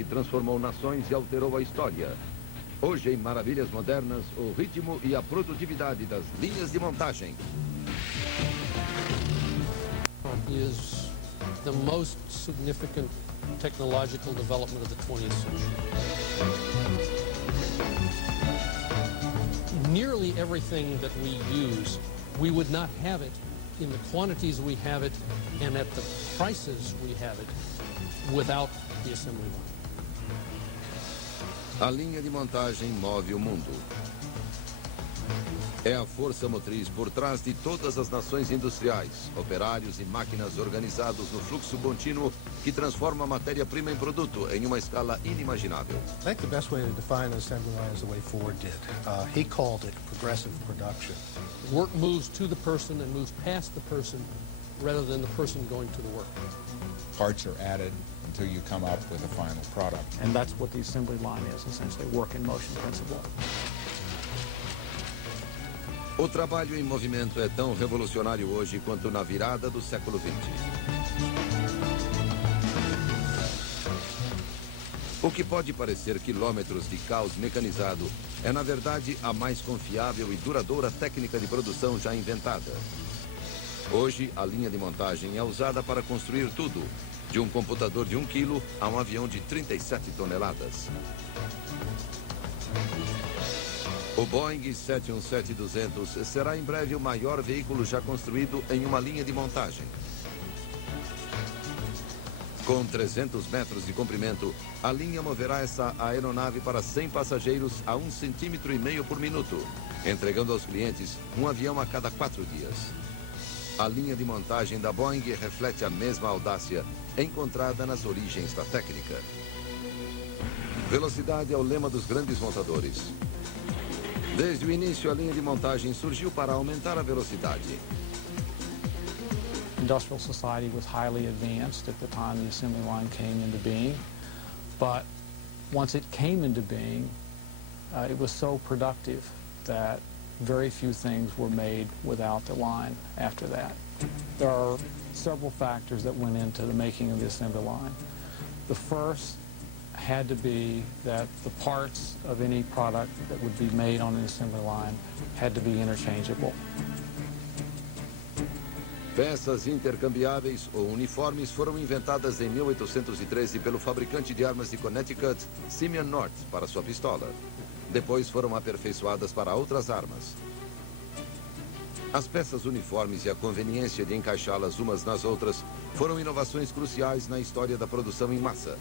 que transformou nações e alterou a história. Hoje, em Maravilhas Modernas, o ritmo e a produtividade das linhas de montagem. Is the most significant technological development of the 20th century. Nearly everything that we use, we would not have it in the quantities we have it and at the prices we have it without the assembly line. A linha de montagem move o mundo. É a força motriz por trás de todas as nações industriais, operários e máquinas organizados no fluxo contínuo que transforma a matéria-prima em produto em uma escala inimaginável. I think the best way to define an assembly line is the way Ford did. He called it progressive production. Work moves to the person and moves past the person rather than the person going to the work. Parts are added until you come up with a final product. And that's what the assembly line is, essentially, work in motion principle. O trabalho em movimento é tão revolucionário hoje quanto na virada do século XX. O que pode parecer quilômetros de caos mecanizado é, na verdade, a mais confiável e duradoura técnica de produção já inventada. Hoje, a linha de montagem é usada para construir tudo, de um computador de 1 quilo a um avião de 37 toneladas. O Boeing 717-200 será em breve o maior veículo já construído em uma linha de montagem. Com 300 metros de comprimento, a linha moverá essa aeronave para 100 passageiros a 1,5 centímetro por minuto, entregando aos clientes um avião a cada 4 dias. A linha de montagem da Boeing reflete a mesma audácia encontrada nas origens da técnica. Velocidade é o lema dos grandes montadores. Desde o início, a linha de montagem surgiu para aumentar a velocidade. Industrial society was highly advanced at the time the assembly line came into being, but once it came into being, it was so productive that very few things were made without the line after that. There are several factors that went into the making of the assembly line. The first had to be that the parts of any product that would be made on an assembly line had to be interchangeable. Peças intercambiáveis ou uniformes foram inventadas em 1813 pelo fabricante de armas de Connecticut, Simeon North, para sua pistola. Depois foram aperfeiçoadas para outras armas. As peças uniformes e a conveniência de encaixá-las umas nas outras foram inovações cruciais na história da produção em massa.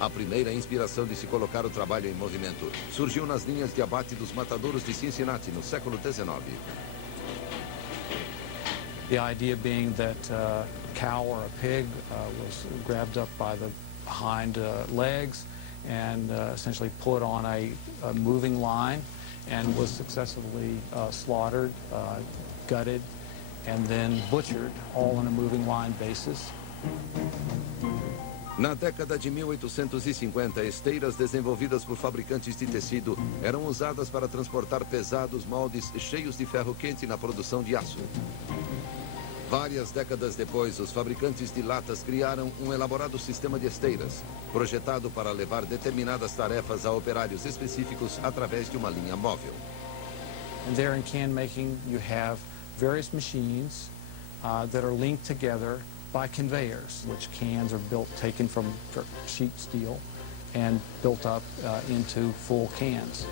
A primeira inspiração de se colocar o trabalho em movimento surgiu nas linhas de abate dos matadouros de Cincinnati no século XIX. The idea being that a cow or a pig was grabbed up by the hind legs and essentially put on a moving line and was successively slaughtered, gutted, and then butchered, all on a moving line basis. Na década de 1850, esteiras desenvolvidas por fabricantes de tecido eram usadas para transportar pesados moldes cheios de ferro quente na produção de aço. Várias décadas depois, os fabricantes de latas criaram um elaborado sistema de esteiras, projetado para levar determinadas tarefas a operários específicos através de uma linha móvel. And there in can making, you have various machines that are linked together by conveyors, which cans are built, taken from sheet steel and built up into full cans.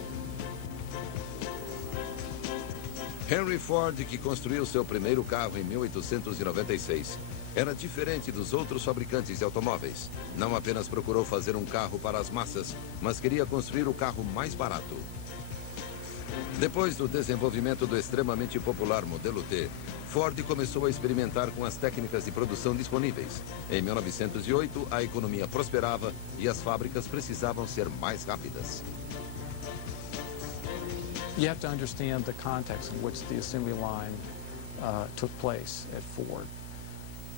Henry Ford, que construiu seu primeiro carro em 1896, era diferente dos outros fabricantes de automóveis. Não apenas procurou fazer um carro para as massas, mas queria construir o carro mais barato. Depois do desenvolvimento do extremamente popular modelo T, Ford começou a experimentar com as técnicas de produção disponíveis. Em 1908, a economia prosperava e as fábricas precisavam ser mais rápidas. You have to understand the context in which the assembly line took place at Ford.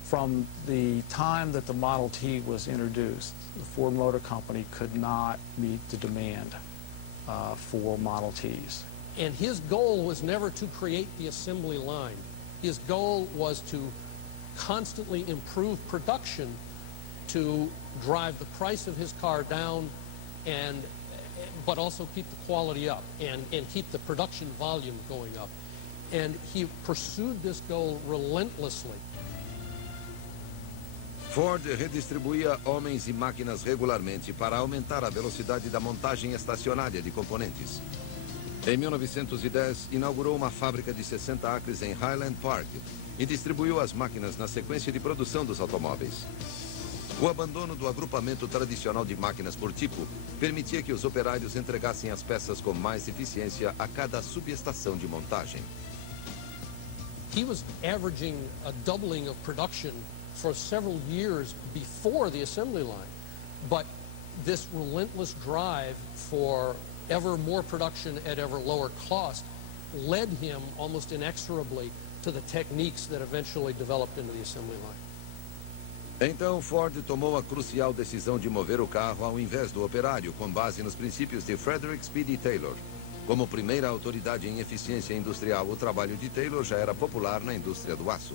From the time that the Model T was introduced, the Ford Motor Company could not meet the demand for Model Ts. And his goal was never to create the assembly line. His goal was to constantly improve production to drive the price of his car down, but also keep the quality up and keep the production volume going up. And he pursued this goal relentlessly. Ford redistribuía homens e máquinas regularmente para aumentar a velocidade da montagem estacionária de componentes. Em 1910, inaugurou uma fábrica de 60 acres em Highland Park e distribuiu as máquinas na sequência de produção dos automóveis. O abandono do agrupamento tradicional de máquinas por tipo permitia que os operários entregassem as peças com mais eficiência a cada subestação de montagem. He was averaging a doubling of production for several years before the assembly line. But this relentless drive for ever more production at ever lower cost led him almost inexorably to the techniques that eventually developed into the assembly line. Então Ford tomou a crucial decisão de mover o carro ao invés do operário, com base nos princípios de Frederick Speedy Taylor. Como primeira autoridade em eficiência industrial, o trabalho de Taylor já era popular na indústria do aço.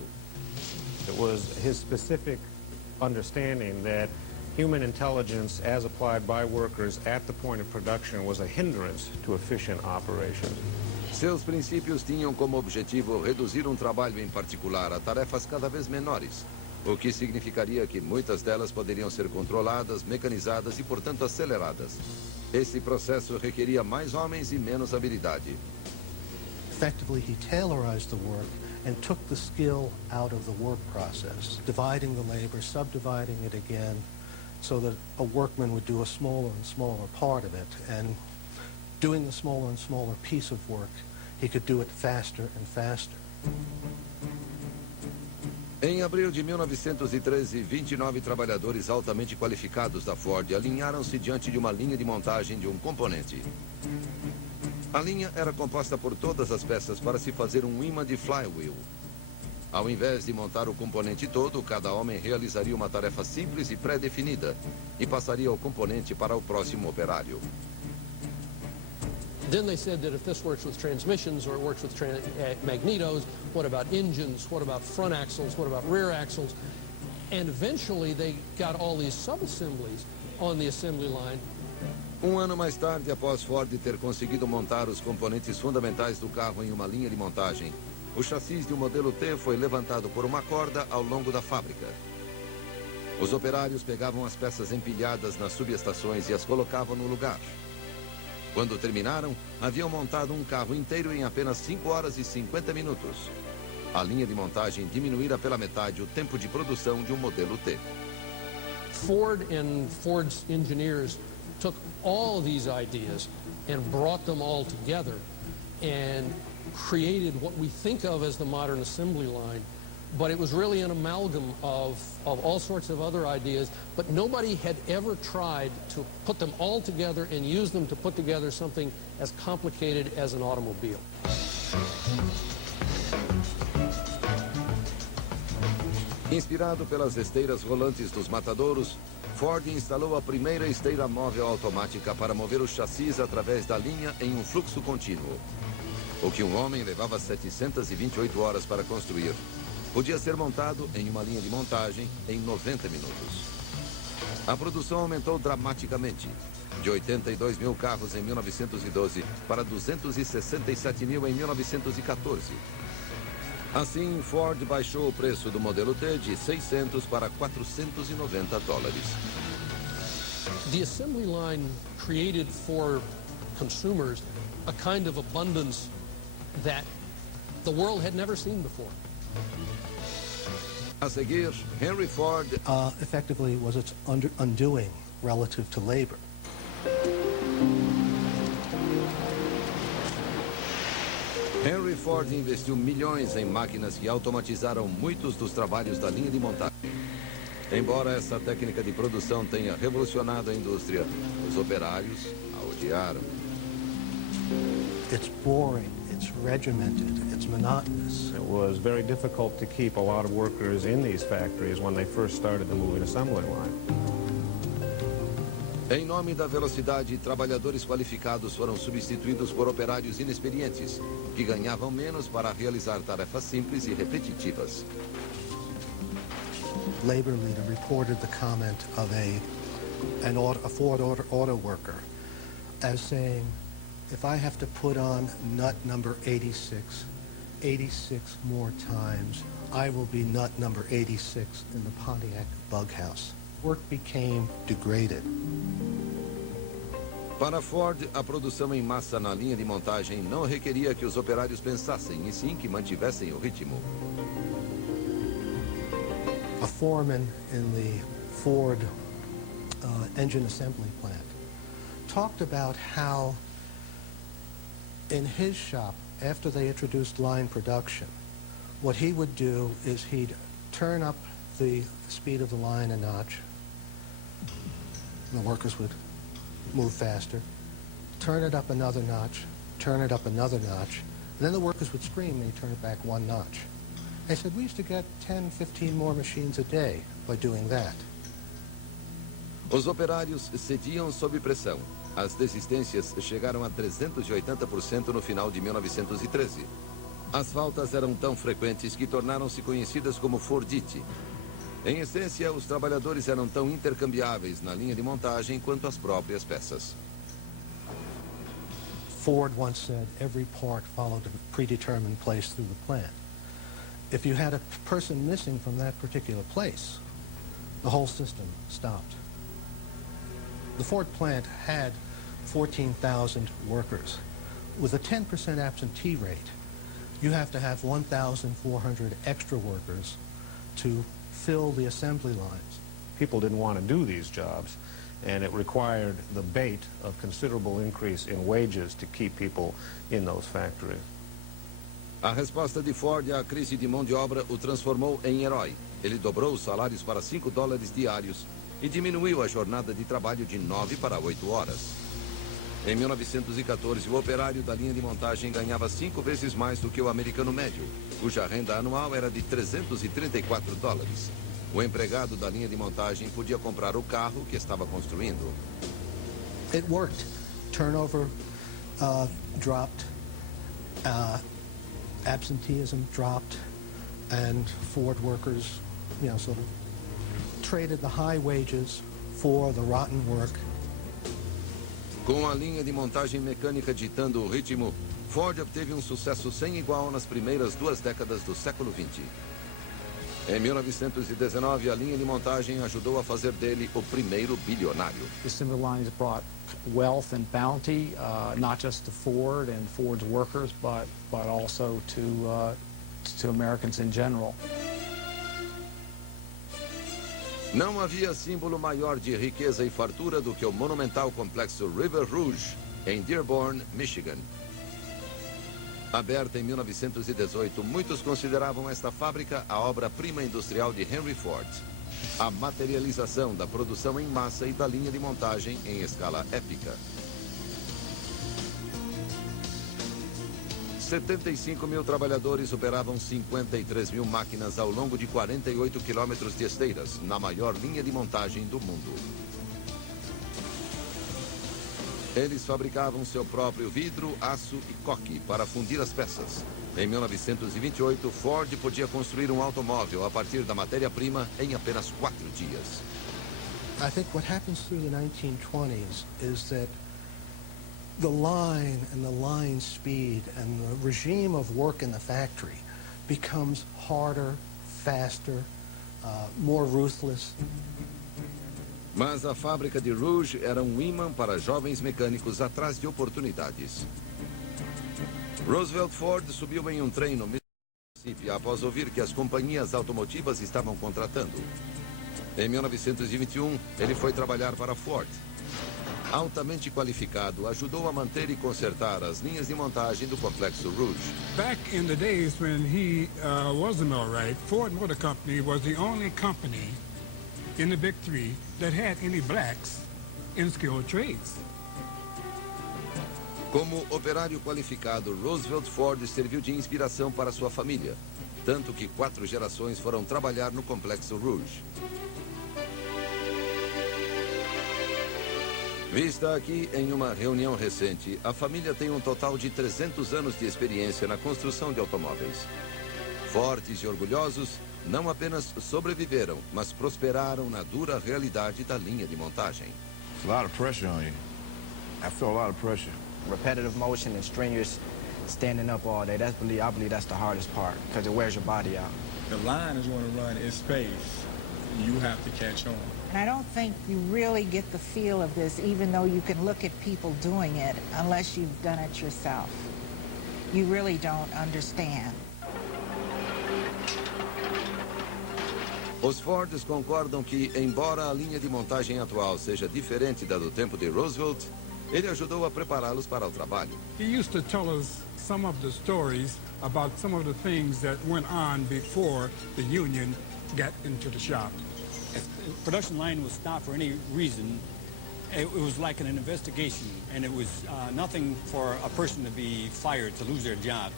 It was his specific understanding that human intelligence as applied by workers at the point of production was a hindrance to efficient operation. Seus princípios tinham como objetivo reduzir um trabalho em particular a tarefas cada vez menores, o que significaria que muitas delas poderiam ser controladas, mecanizadas e, portanto, aceleradas. Esse processo requeria mais homens e menos habilidade. Effectively, he tailorized the work and took the skill out of the work process, dividing the labor, subdividing it again, so that a workman would do a smaller and smaller part of it. And doing the smaller and smaller piece of work, he could do it faster and faster. Em abril de 1913, 29 trabalhadores altamente qualificados da Ford alinharam-se diante de uma linha de montagem de um componente. A linha era composta por todas as peças para se fazer um ímã de flywheel. Ao invés de montar o componente todo, cada homem realizaria uma tarefa simples e pré-definida e passaria o componente para o próximo operário. Then they said that if this works with transmissions or it works with magnetos, what about engines? What about front axles? What about rear axles? And eventually they got all these sub-assemblies on the assembly line. Um ano mais tarde, após Ford ter conseguido montar os componentes fundamentais do carro em uma linha de montagem, o chassi de um modelo T foi levantado por uma corda ao longo da fábrica. Os operários pegavam as peças empilhadas nas subestações e as colocavam no lugar. Quando terminaram, haviam montado um carro inteiro em apenas 5 horas e 50 minutos. A linha de montagem diminuíra pela metade o tempo de produção de um modelo T. Ford and Ford's engineers took all of these ideas and brought them all together and created what we think of as the modern assembly line. But it was really an amalgam of all sorts of other ideas, but nobody had ever tried to put them all together and use them to put together something as complicated as an automobile. Inspirado pelas esteiras rolantes dos matadouros, Ford instalou a primeira esteira móvel automática para mover os chassis através da linha em um fluxo contínuo. O que um homem levava 728 horas para construir, podia ser montado em uma linha de montagem em 90 minutos. A produção aumentou dramaticamente, de 82 mil carros em 1912 para 267 mil em 1914. Assim, Ford baixou o preço do modelo T de 600 para 490 dólares. The assembly line created for consumers a kind of abundance that the world had never seen before. A seguir, Henry Ford Effectively was its undoing relative to labor. Henry Ford investiu milhões em máquinas que automatizaram muitos dos trabalhos da linha de montagem. Embora essa técnica de produção tenha revolucionado a indústria, os operários a odiaram. It's boring, it's regimented, it's monotonous. It was very difficult to keep a lot of workers in these factories when they first started the moving assembly line. Em nome da velocidade, trabalhadores qualificados foram substituídos por operários inexperientes, que ganhavam menos para realizar tarefas simples e repetitivas. labor leader reported the comment of a Ford auto worker as saying, if I have to put on nut number 86 more times, I will be nut number 86 in the Pontiac bug house. Work became degraded. Para Ford, a produção em massa na linha de montagem não requeria que os operários pensassem, e sim que mantivessem o ritmo. A foreman in the Ford engine assembly plant talked about how in his shop, after they introduced line production, what he would do is he'd turn up the speed of the line a notch, and the workers would move faster, turn it up another notch, turn it up another notch, and then the workers would scream and he'd turn it back one notch. They said we used to get 10, 15 more machines a day by doing that. Os operários cediam sob pressão. As desistências chegaram a 380% no final de 1913. As faltas eram tão frequentes que tornaram-se conhecidas como Fordite. Em essência, os trabalhadores eram tão intercambiáveis na linha de montagem quanto as próprias peças. Ford once said every part followed a predetermined place through the plant. If you had a person missing from that particular place, the whole system stopped. The Ford plant had 14,000 workers. With a 10% absentee rate, you have to have 1,400 extra workers to fill the assembly lines. People didn't want to do these jobs, and it required the bait of considerable increase in wages to keep people in those factories. A resposta de Ford à crise de mão de obra o transformou em herói. Ele dobrou os salários para $5 diários e diminuiu a jornada de trabalho de 9 para 8 horas. Em 1914, o operário da linha de montagem ganhava 5 vezes mais do que o americano médio, cuja renda anual era de $334. O empregado da linha de montagem podia comprar o carro que estava construindo. It worked. Turnover dropped, absenteeism dropped, and Ford workers, sort of traded the high wages for the rotten work. Com a linha de montagem mecânica ditando o ritmo, Ford obteve um sucesso sem igual nas primeiras 2 décadas do século XX. Em 1919, a linha de montagem ajudou a fazer dele o primeiro bilionário. The assembly lines brought wealth and bounty, not just to Ford and Ford's workers, but also to Americans in general. Não havia símbolo maior de riqueza e fartura do que o monumental complexo River Rouge, em Dearborn, Michigan. Aberta em 1918, muitos consideravam esta fábrica a obra-prima industrial de Henry Ford. A materialização da produção em massa e da linha de montagem em escala épica. 75 mil trabalhadores operavam 53 mil máquinas ao longo de 48 quilômetros de esteiras, na maior linha de montagem do mundo. Eles fabricavam seu próprio vidro, aço e coque para fundir as peças. Em 1928, Ford podia construir um automóvel a partir da matéria-prima em apenas 4 dias. I think what happens through the 1920s is that the line and the line speed and the regime of work in the factory becomes harder, faster, more ruthless. Mas a fábrica de Rouge era um imã para jovens mecânicos atrás de oportunidades. Roosevelt Ford subiu em um trem no Mississippi após ouvir que as companhias automotivas estavam contratando. Em 1921, ele foi trabalhar para a Ford. Altamente qualificado, ajudou a manter e consertar as linhas de montagem do complexo Rouge. Back in the days when he was a millwright, Ford Motor Company was the only company in the Big Three that had any blacks in skilled trades. Como operário qualificado, Roosevelt Ford serviu de inspiração para sua família, tanto que 4 gerações foram trabalhar no complexo Rouge. Vista aqui em uma reunião recente, a família tem um total de 300 anos de experiência na construção de automóveis. Fortes e orgulhosos, não apenas sobreviveram, mas prosperaram na dura realidade da linha de montagem. It's a lot of pressure on you. I feel a lot of pressure. Repetitive motion and strenuous standing up all day. I believe that's the hardest part because it wears your body out. The line is going to run in space. You have to catch on. And I don't think you really get the feel of this, even though you can look at people doing it, unless you've done it yourself. You really don't understand. Os Fords concordam que, embora a linha de montagem atual seja diferente da do tempo de Roosevelt, ele ajudou a prepará-los para o trabalho. He used to tell us some of the stories about some of the things that went on before the union got into the shop. If the production line was stopped for any reason, it was like an investigation, and it was nothing for a person to be fired, to lose their job,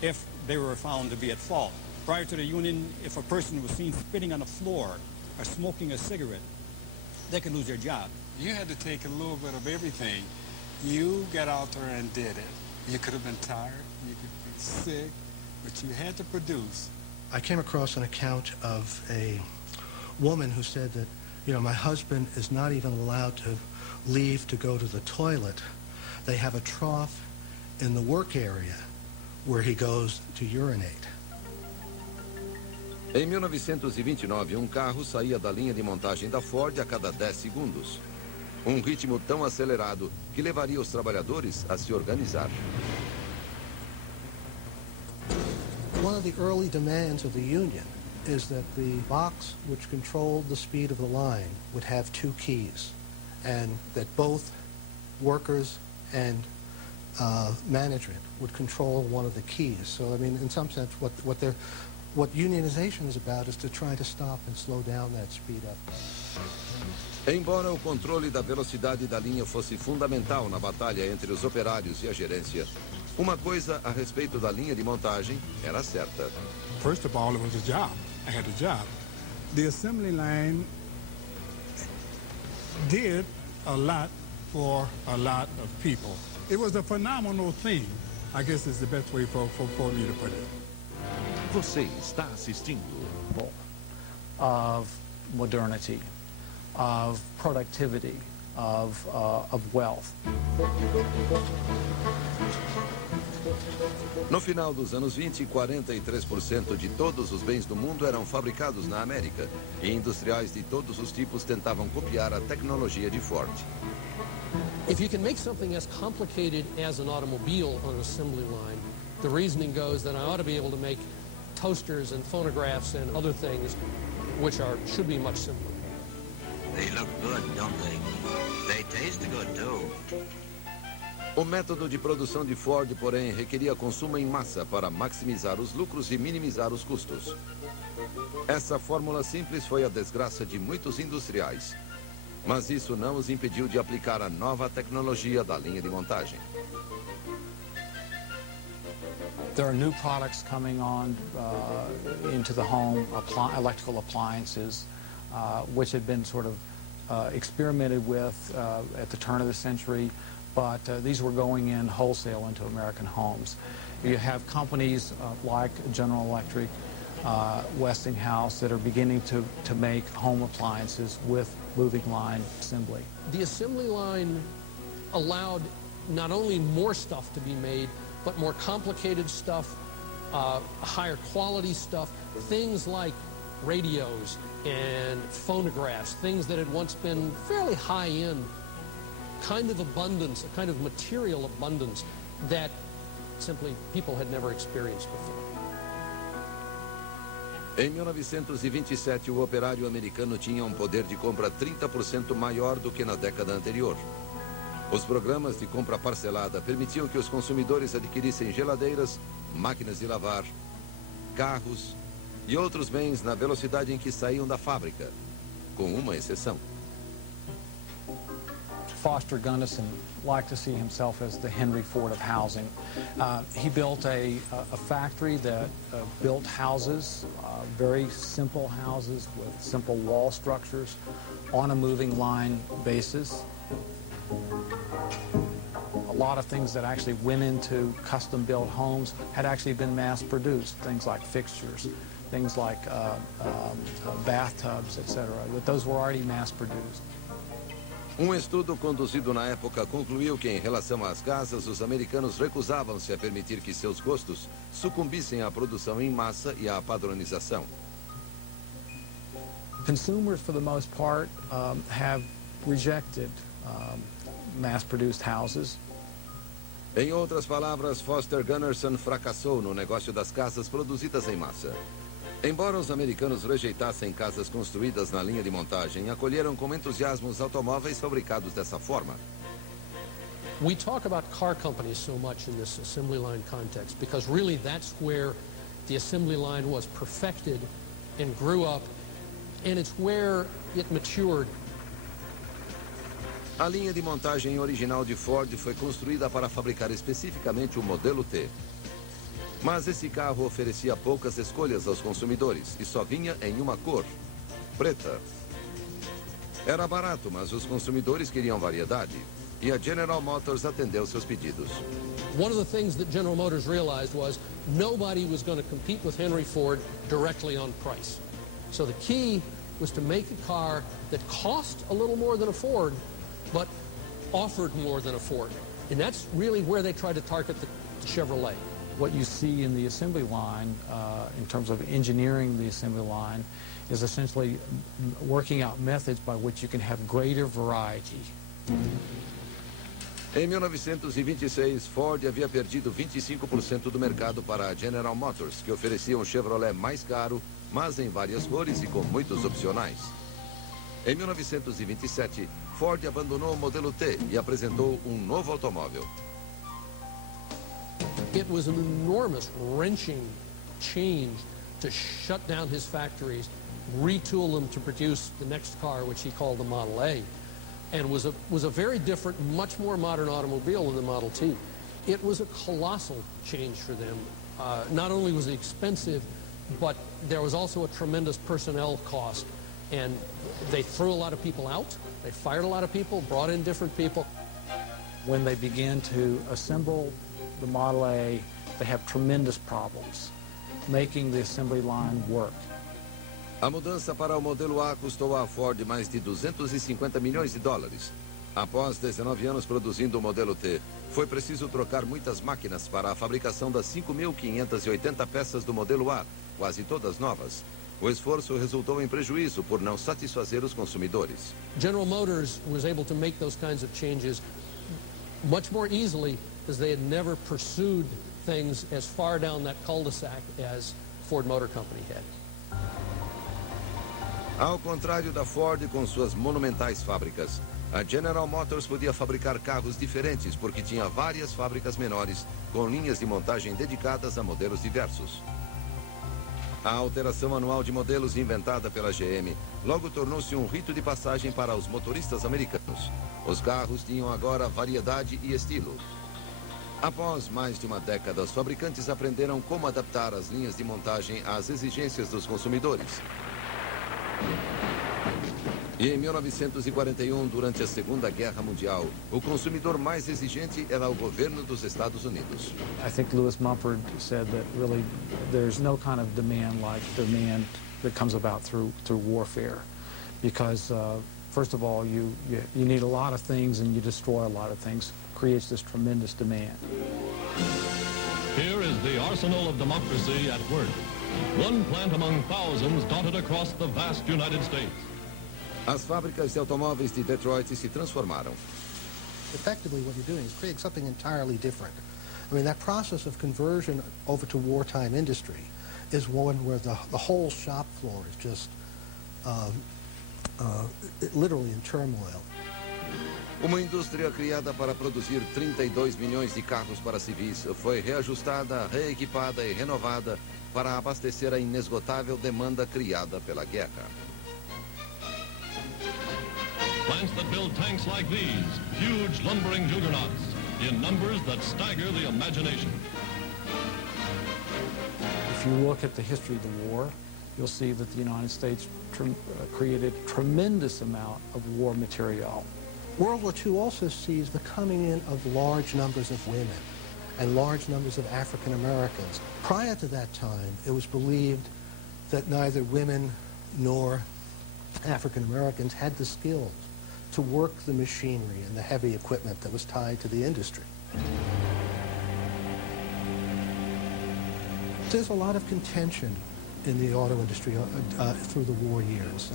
if they were found to be at fault. Prior to the union, if a person was seen spitting on the floor or smoking a cigarette, they could lose their job. You had to take a little bit of everything. You got out there and did it. You could have been tired, you could be sick, but you had to produce. I came across an account of a woman who said that, you know, my husband is not even allowed to leave to go to the toilet. They have a trough in the work area where he goes to urinate. Em 1929, carro saía da linha de montagem da Ford a cada 10 segundos. Ritmo tão acelerado que levaria os trabalhadores a se organizar. One of the early demands of the union is that the box which controlled the speed of the line would have 2 keys, and that both workers and management would control one of the keys. So, I mean, in some sense, what unionization is about is to try to stop and slow down that speed up. Embora o controle da velocidade da linha fosse fundamental na batalha entre os operários e a gerência, uma coisa a respeito da linha de montagem era certa. First of all, it was a job. I had a job. The assembly line did a lot for a lot of people. It was a phenomenal thing, I guess is the best way for me to put it. Você está assistindo of modernity, of productivity, of wealth. No final dos anos 20, 43% de todos os bens do mundo eram fabricados na América, e industriais de todos os tipos tentavam copiar a tecnologia de Ford. If you can make something as complicated as an automobile on an assembly line, the reasoning goes that I ought to be able to make toasters and phonographs and other things which should be much simpler. They look good, don't they? They taste good, too. O método de produção de Ford, porém, requeria consumo em massa para maximizar os lucros e minimizar os custos. Essa fórmula simples foi a desgraça de muitos industriais. Mas isso não os impediu de aplicar a nova tecnologia da linha de montagem. There are new products coming on into the home, electrical appliances, which had been sort of experimented with at the turn of the century, but these were going in wholesale into American homes. You have companies like General Electric, Westinghouse that are beginning to make home appliances with moving line assembly. The assembly line allowed not only more stuff to be made, but more complicated stuff, higher quality stuff, things like radios and phonographs, things that had once been fairly high-end, kind of abundance, a kind of material abundance that simply people had never experienced before. Em 1927, o operário americano tinha poder de compra 30% maior do que na década anterior. Os programas de compra parcelada permitiam que os consumidores adquirissem geladeiras, máquinas de lavar, carros e outros bens na velocidade em que saíam da fábrica, com uma exceção. Foster Gunnison liked to see himself as the Henry Ford of housing. He built a factory that built houses, very simple houses with simple wall structures on a moving line basis. A lot of things that actually went into custom-built homes had actually been mass-produced, things like fixtures, things like bathtubs, etc., that those were already mass-produced. Estudo conduzido na época concluiu que, em relação às casas, os americanos recusavam-se a permitir que seus gostos sucumbissem à produção em massa e à padronização. Consumers, for the most part, have rejected mass-produced houses. Em outras palavras, Foster Gunnarsson fracassou no negócio das casas produzidas em massa. Embora os americanos rejeitassem casas construídas na linha de montagem, acolheram com entusiasmo os automóveis fabricados dessa forma. We talk about car companies so much in this assembly line context because really that's where the assembly line was perfected and grew up, and it's where it matured. A linha de montagem original de Ford foi construída para fabricar especificamente o modelo T. Mas esse carro oferecia poucas escolhas aos consumidores e só vinha em uma cor, preta. Era barato, mas os consumidores queriam variedade, e a General Motors atendeu seus pedidos. One of the things that General Motors realized was nobody was going to compete with Henry Ford directly on price. So the key was to make a car that cost a little more than a Ford, but offered more than a Ford. And that's really where they tried to target the Chevrolet. What you see in the assembly line, in terms of engineering the assembly line, is essentially working out methods by which you can have greater variety. Em 1926, Ford havia perdido 25% do mercado para a General Motors, que oferecia um Chevrolet mais caro, mas em várias cores e com muitos opcionais. Em 1927, Ford abandonou o modelo T e apresentou um novo automóvel. It was an enormous, wrenching change to shut down his factories, retool them to produce the next car, which he called the Model A, and was a very different, much more modern automobile than the Model T. It was a colossal change for them. Not only was it expensive, but there was also a tremendous personnel cost, and they threw a lot of people out. They fired a lot of people, brought in different people. When they began to assemble the Model A, they have tremendous problems making the assembly line work. A mudança para o modelo A custou à Ford mais de 250 milhões de dólares. Após 19 anos produzindo o modelo T, foi preciso trocar muitas máquinas para a fabricação das 5.580 peças do modelo A, quase todas novas. O esforço resultou em prejuízo por não satisfazer os consumidores. General Motors was able to make those kinds of changes much more easily because they had never pursued things as far down that cul-de-sac as Ford Motor Company had. Ao contrário da Ford com suas monumentais fábricas, a General Motors podia fabricar carros diferentes porque tinha várias fábricas menores com linhas de montagem dedicadas a modelos diversos. A alteração anual de modelos inventada pela GM logo tornou-se um rito de passagem para os motoristas americanos. Os carros tinham agora variedade e estilo. Após mais de uma década, os fabricantes aprenderam como adaptar as linhas de montagem às exigências dos consumidores. E em 1941, durante a Segunda Guerra Mundial, o consumidor mais exigente era o governo dos Estados Unidos. I think Lewis Mumford said that really there's no kind of demand like demand that comes about through warfare, because first of all you need a lot of things and you destroy a lot of things. Creates this tremendous demand. Here is the arsenal of democracy at work. One plant among thousands dotted across the vast United States. As fábricas de automóveis de Detroit se transformaram. Effectively, what you're doing is creating something entirely different. I mean, that process of conversion over to wartime industry is one where the whole shop floor is just literally in turmoil. Uma indústria criada para produzir 32 milhões de carros para civis foi reajustada, reequipada e renovada para abastecer a inesgotável demanda criada pela guerra. Plants that build tanks like these, huge lumbering juggernauts, in numbers that stagger the imagination. If you look at the history of the war, you'll see that the United States created a tremendous amount of war material. World War II also sees the coming in of large numbers of women and large numbers of African Americans. Prior to that time, it was believed that neither women nor African Americans had the skills to work the machinery and the heavy equipment that was tied to the industry. There's a lot of contention in the auto industry through the war years.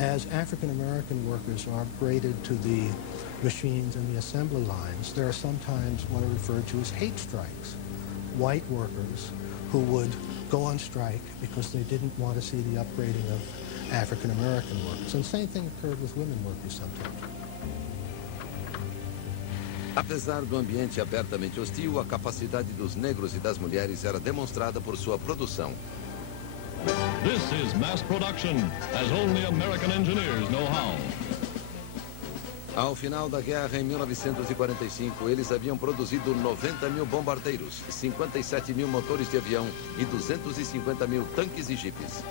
As African American workers are braided to the machines and the assembly lines, there are sometimes what are referred to as hate strikes. White workers who would go on strike because they didn't want to see the upgrading of African American workers. And the same thing occurred with women workers sometimes. Apesar do ambiente abertamente hostil, a capacidade dos negros e das mulheres era demonstrada por sua produção. This is mass production, as only American engineers know how. Ao final da guerra, em 1945, eles haviam produzido 90 mil bombardeiros, 57 mil motores de avião e 250 mil tanques e jipes.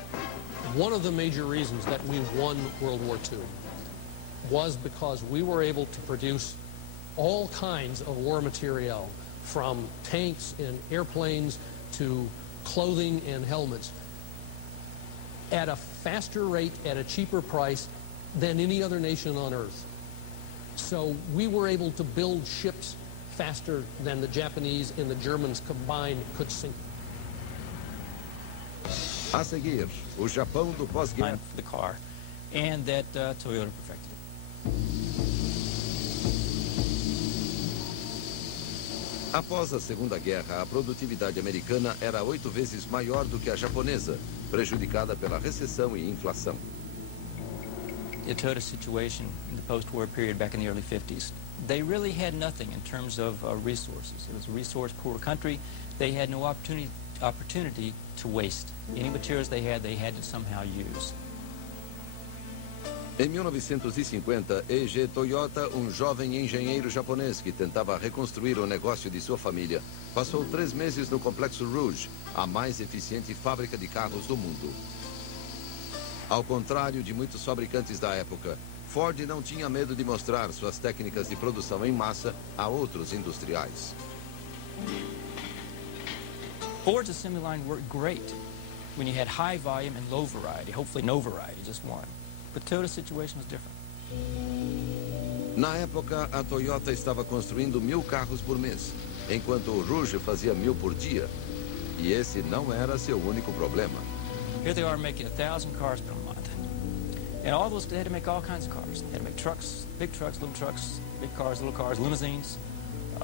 One of the major reasons that we won World War II was because we were able to produce all kinds of war material, from tanks and airplanes to clothing and helmets, at a faster rate, at a cheaper price than any other nation on earth. So we were able to build ships faster than the Japanese and the Germans combined could sink. A seguir, o Japão do pós-guerra. For the car, and that Toyota perfected it. Após a Segunda Guerra, a produtividade americana era 8 vezes maior do que a japonesa, prejudicada pela recessão e inflação. The Toyota situation in the post-war period back in the early 50s, they really had nothing in terms of resources. It was a resource-poor country. They had no opportunity to waste. Any materials they had to somehow use. Em 1950, Eiji Toyota, jovem engenheiro japonês que tentava reconstruir o negócio de sua família, passou 3 meses no Complexo Rouge, a mais eficiente fábrica de carros do mundo. Ao contrário de muitos fabricantes da época, Ford não tinha medo de mostrar suas técnicas de produção em massa a outros industriais. Ford's assembly line worked great when you had high volume and low variety, hopefully no variety, just one. But Toyota's situation was different. Na época, a Toyota estava construindo 1000 carros por mês, enquanto o Rouge fazia 1000 por dia. E esse não era seu único problema. Here they are making 1,000 cars per month. And all those, they had to make all kinds of cars. They had to make trucks, big trucks, big cars, little cars, limousines,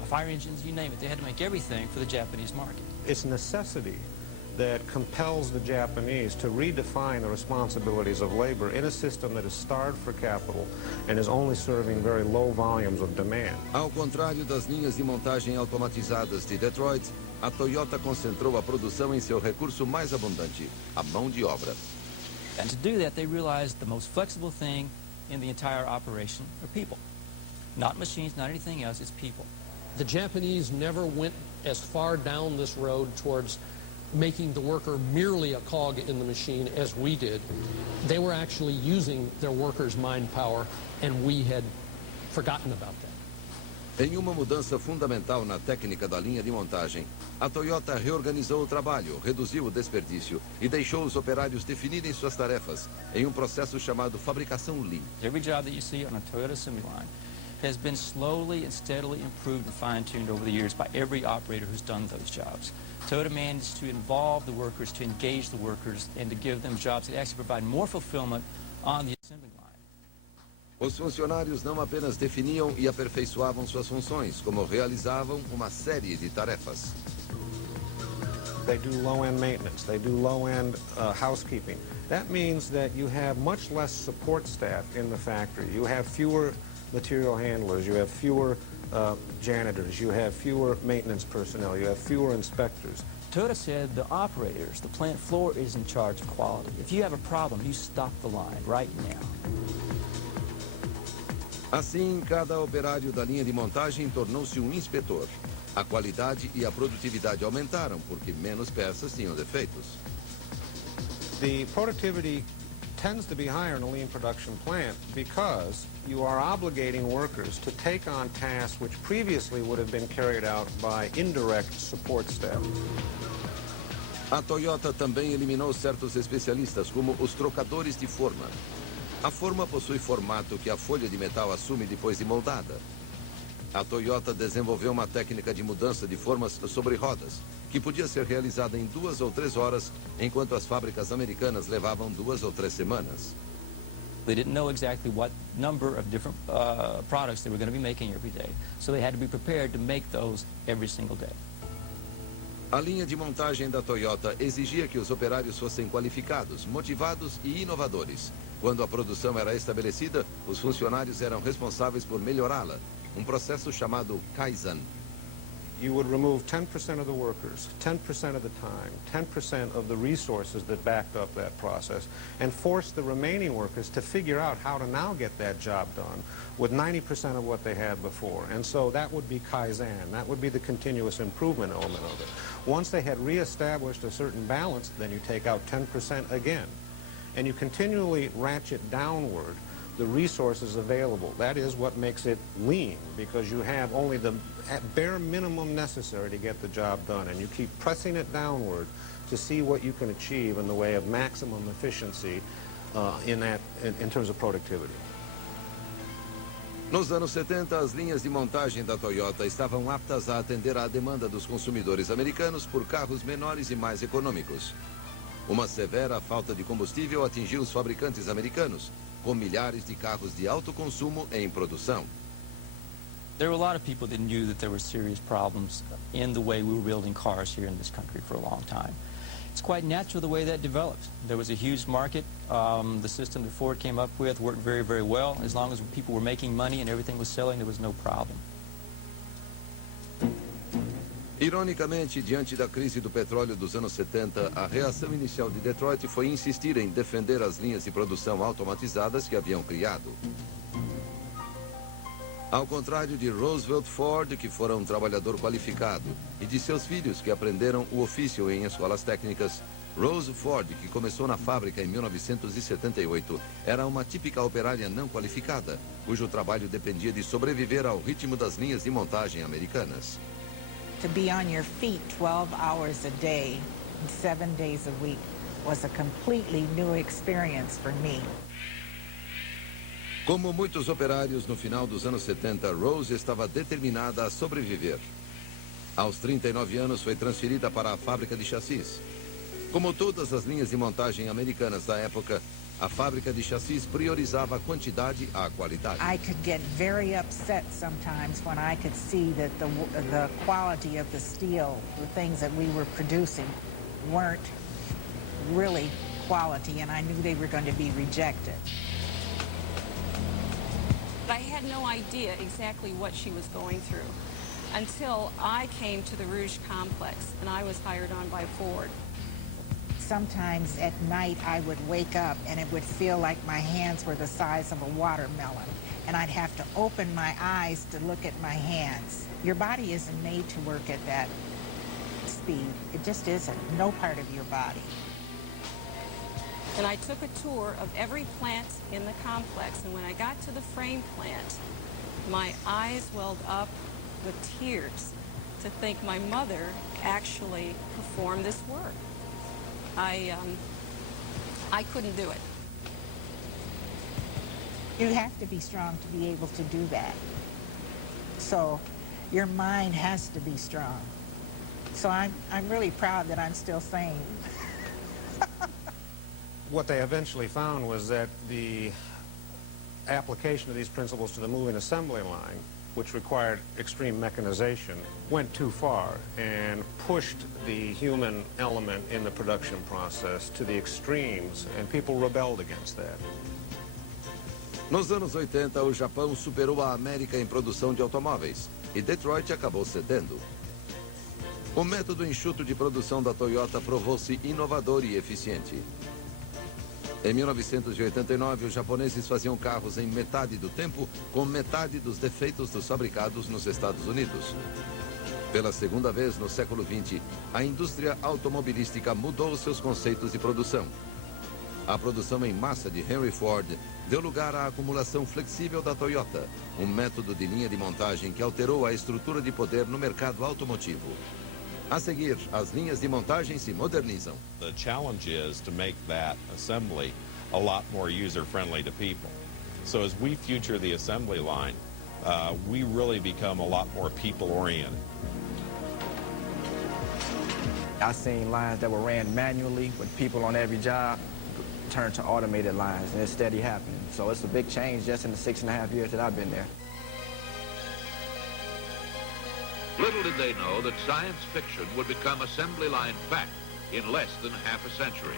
fire engines, you name it. They had to make everything for the Japanese market. It's necessity that compels the Japanese to redefine the responsibilities of labor in a system that is starved for capital and is only serving very low volumes of demand. Ao contrário das linhas de montagem automatizadas de Detroit, a Toyota concentrou a produção em seu recurso mais abundante, a mão de obra. And to do that, they realized the most flexible thing in the entire operation are people. Not machines, not anything else, it's people. The Japanese never went as far down this road towards making the worker merely a cog in the machine as we did. They were actually using their workers' mind power, and we had forgotten about that. Em uma mudança fundamental na técnica da linha de montagem, a Toyota reorganizou o trabalho, reduziu o desperdício e deixou os operários definirem suas tarefas em um processo chamado fabricação Lean. Every job that you see on a Toyota assembly line has been slowly and steadily improved and fine-tuned over the years by every operator who's done those jobs. Toyota managed to involve the workers, to engage the workers, and to give them jobs that actually provide more fulfillment on the assembly line. Os funcionários não apenas definiam e aperfeiçoavam suas funções, como realizavam uma série de tarefas. They do low-end maintenance. They do low-end housekeeping. That means that you have much less support staff in the factory. You have fewer material handlers. You have fewer janitors. You have fewer maintenance personnel. You have fewer inspectors. Toyota said the operators, the plant floor, is in charge of quality. If you have a problem, you stop the line right now. Assim, cada operário da linha de montagem tornou-se um inspetor. A qualidade e a produtividade aumentaram porque menos peças tinham defeitos. The productivity tends to be higher in a lean production plant because you are obligating workers to take on tasks which previously would have been carried out by indirect support staff. A Toyota também eliminou certos especialistas, como os trocadores de forma. A forma possui formato que a folha de metal assume depois de moldada. A Toyota desenvolveu uma técnica de mudança de formas sobre rodas, que podia ser realizada em 2 ou 3 horas, enquanto as fábricas americanas levavam 2 ou 3 semanas. They didn't know exactly what number of different products they were going to be making every day, so they had to be prepared to make those every single day. A linha de montagem da Toyota exigia que os operários fossem qualificados, motivados e inovadores. Quando a produção era estabelecida, os funcionários eram responsáveis por melhorá-la, um processo chamado Kaizen. You would remove 10% of the workers, 10% of the time, 10% of the resources that backed up that process, and force the remaining workers to figure out how to now get that job done with 90% of what they had before. And so that would be Kaizen. That would be the continuous improvement element of it. Once they had reestablished a certain balance, then you take out 10% again. And you continually ratchet downward the resources available. That is what makes it lean, because you have only the bare minimum necessary to get the job done, and you keep pressing it downward to see what you can achieve in the way of maximum efficiency in terms of productivity. Nos anos 70, as linhas de montagem da Toyota estavam aptas a atender à demanda dos consumidores americanos por carros menores e mais econômicos. Uma severa falta de combustível atingiu os fabricantes americanos, com milhares de carros de alto consumo em produção. There were a lot of people that knew that there were serious problems in the way we were building cars here in this country for a long time. It's quite natural the way that developed. There was a huge market. The system that Ford came up with worked very, very well. As long as people were making money and everything was selling, there was no problem. Ironicamente, diante da crise do petróleo dos anos 70, a reação inicial de Detroit foi insistir em defender as linhas de produção automatizadas que haviam criado. Ao contrário de Roosevelt Ford, que fora um trabalhador qualificado, e de seus filhos, que aprenderam o ofício em escolas técnicas, Rose Ford, que começou na fábrica em 1978, era uma típica operária não qualificada, cujo trabalho dependia de sobreviver ao ritmo das linhas de montagem americanas. To be on your feet 12 hours a day, 7 days a week, was a completely new experience for me. Como muitos operários no final dos anos 70, Rose estava determinada a sobreviver. Aos 39 anos, foi transferida para a fábrica de chassis. Como todas as linhas de montagem americanas da época, a fábrica de chassis priorizava a quantidade à qualidade. I could get very upset sometimes when I could see that the quality of the steel, the things that we were producing, weren't really quality, and I knew they were going to be rejected. I had no idea exactly what she was going through until I came to the Rouge complex and I was hired on by Ford. Sometimes at night I would wake up and it would feel like my hands were the size of a watermelon, and I'd have to open my eyes to look at my hands. Your body isn't made to work at that speed. It just isn't. No part of your body. And I took a tour of every plant in the complex, and when I got to the frame plant, my eyes welled up with tears to think my mother actually performed this work. I couldn't do it. You have to be strong to be able to do that. So your mind has to be strong. So I'm really proud that I'm still sane. What they eventually found was that the application of these principles to the moving assembly line, which required extreme mechanization, went too far and pushed the human element in the production process to the extremes, and people rebelled against that. Nos anos 80, o Japão superou a América em produção de automóveis, e Detroit acabou cedendo. O método enxuto de produção da Toyota provou-se inovador e eficiente. Em 1989, os japoneses faziam carros em metade do tempo, com metade dos defeitos dos fabricados nos Estados Unidos. Pela segunda vez no século XX, a indústria automobilística mudou seus conceitos de produção. A produção em massa de Henry Ford deu lugar à acumulação flexível da Toyota, um método de linha de montagem que alterou a estrutura de poder no mercado automotivo. A seguir, as linhas de montagem se modernizam. The challenge is to make that assembly a lot more user-friendly to people. So as we future the assembly line, we really become a lot more people-oriented. I've seen lines that were ran manually with people on every job turn to automated lines, and it's steady happening. So it's a big change just in the 6.5 years that I've been there. Little did they know that science fiction would become assembly line fact in less than half a century.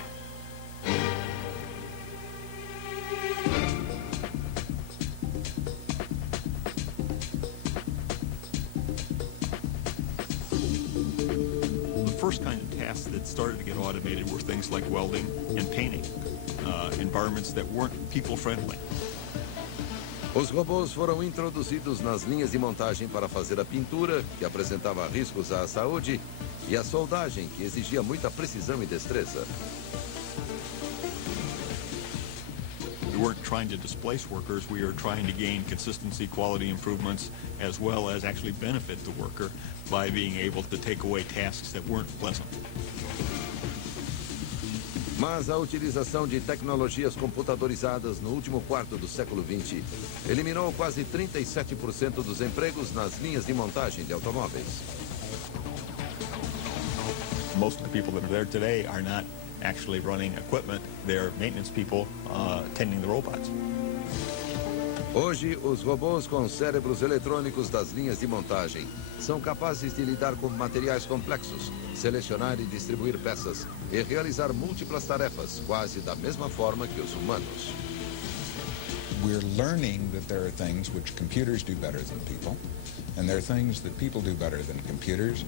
The first kind of tasks that started to get automated were things like welding and painting, environments that weren't people-friendly. Os robôs foram introduzidos nas linhas de montagem para fazer a pintura, que apresentava riscos à saúde, e a soldagem, que exigia muita precisão e destreza. We weren't trying to displace workers, we were trying to gain consistency, quality improvements, as well as actually benefit the worker by being able to take away tasks that weren't pleasant. Mas a utilização de tecnologias computadorizadas no último quarto do século XX eliminou quase 37% dos empregos nas linhas de montagem de automóveis. Most of the people that are there today are not actually running equipment, they're maintenance people tending the robots. Hoje, os robôs com cérebros eletrônicos das linhas de montagem são capazes de lidar com materiais complexos, selecionar e distribuir peças e realizar múltiplas tarefas, quase da mesma forma que os humanos. We're learning that there are things which computers do better than people, and there are things that people do better than computers,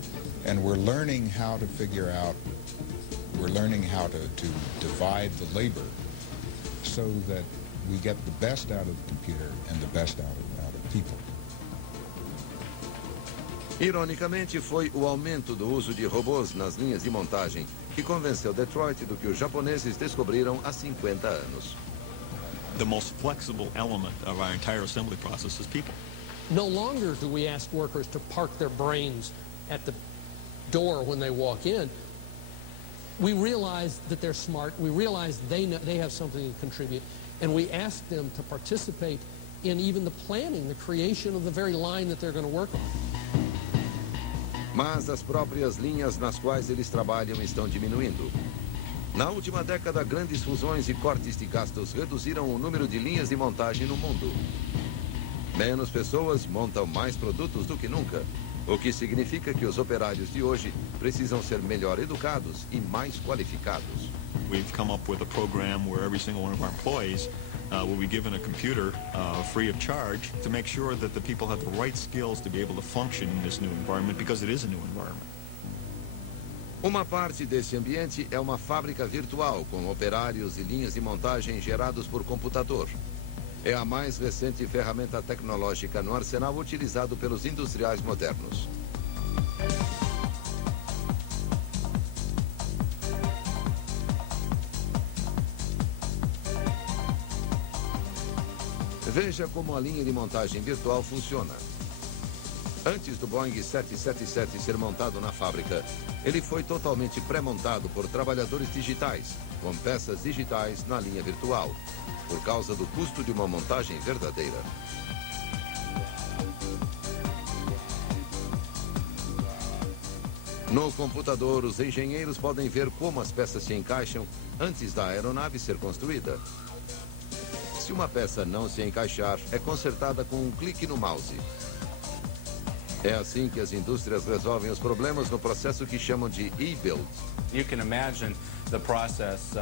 and we're learning how to figure out, we're learning how to divide the labor so that we get the best out of the computer and the best out of people. Ironicamente, foi o aumento do uso de robôs nas linhas de montagem que convenceu Detroit do que os japoneses descobriram há 50 anos. The most flexible element of our entire assembly process is people. No longer do we ask workers to park their brains at the door when they walk in. We realize that they're smart. We realize they have something to contribute. And we ask them to participate in even the planning, the creation of the very line that they're going to work on. Mas as próprias linhas nas quais eles trabalham estão diminuindo. Na última década, grandes fusões e cortes de gastos reduziram o número de linhas de montagem no mundo. Menos pessoas montam mais produtos do que nunca, o que significa que os operários de hoje precisam ser melhor educados e mais qualificados. We've come up with a program where every single one of our employees will be given a computer free of charge to make sure that the people have the right skills to be able to function in this new environment, because it is a new environment. Uma parte desse ambiente é uma fábrica virtual com operários e linhas de montagem gerados por computador. É a mais recente ferramenta tecnológica no arsenal utilizado pelos industriais modernos. Veja como a linha de montagem virtual funciona. Antes do Boeing 777 ser montado na fábrica, ele foi totalmente pré-montado por trabalhadores digitais, com peças digitais na linha virtual, por causa do custo de uma montagem verdadeira. No computador, os engenheiros podem ver como as peças se encaixam antes da aeronave ser construída. Se uma peça não se encaixar, é consertada com um clique no mouse. É assim que as indústrias resolvem os problemas no processo que chamam de e-build. You can imagine the process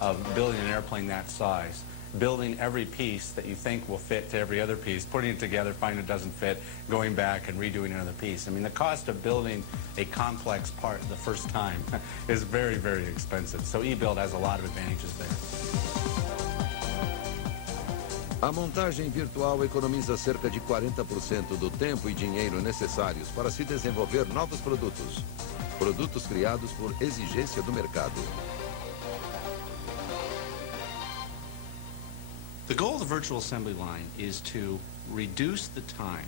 of building an airplane that size. Building every piece that you think will fit to every other piece, putting it together, finding it doesn't fit, going back and redoing another piece. I mean, the cost of building a complex part the first time is very, very expensive. So e-build has a lot of advantages there. A montagem virtual economiza cerca de 40% do tempo e dinheiro necessários para se desenvolver novos produtos. Produtos criados por exigência do mercado. The goal of the virtual assembly line is to reduce the time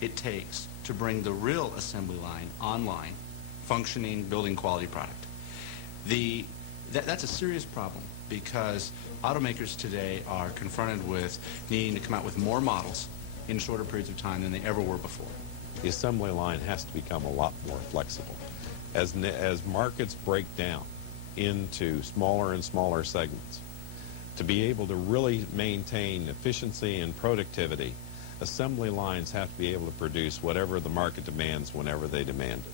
it takes to bring the real assembly line online functioning, building quality product. That's a serious problem because automakers today are confronted with needing to come out with more models in shorter periods of time than they ever were before. The assembly line has to become a lot more flexible. As markets break down into smaller and smaller segments, to be able to really maintain efficiency and productivity, assembly lines have to be able to produce whatever the market demands whenever they demand it.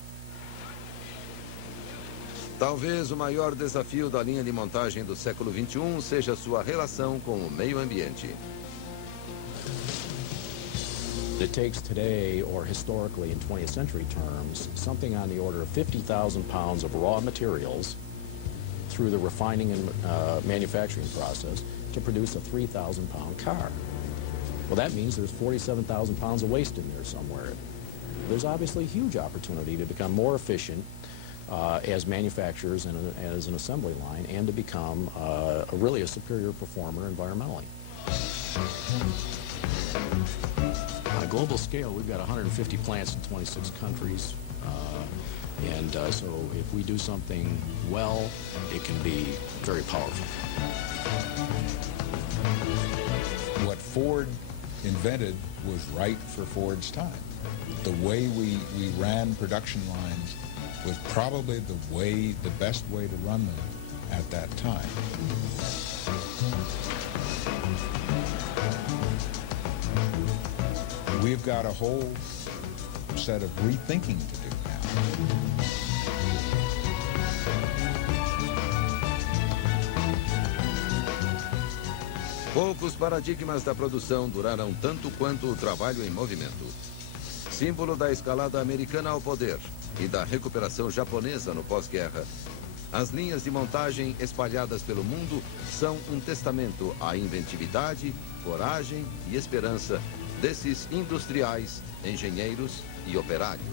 Talvez o maior desafio da linha de montagem do século XXI seja sua relação com o meio ambiente. It takes today, or historically in 20th century terms, something on the order of 50,000 pounds of raw materials through the refining and manufacturing process to produce a 3,000-pound car. Well, that means there's 47,000 pounds of waste in there somewhere. There's obviously a huge opportunity to become more efficient as manufacturers and as an assembly line, and to become really a superior performer environmentally. On a global scale, we've got 150 plants in 26 countries, so if we do something well, it can be very powerful. What Ford invented was right for Ford's time. The way we ran production lines was probably the best way to run them at that time. We've got a whole set of rethinking to do now. Poucos paradigmas da produção duraram tanto quanto o trabalho em movimento. Símbolo da escalada americana ao poder e da recuperação japonesa no pós-guerra, as linhas de montagem espalhadas pelo mundo são um testamento à inventividade, coragem e esperança desses industriais, engenheiros e operários.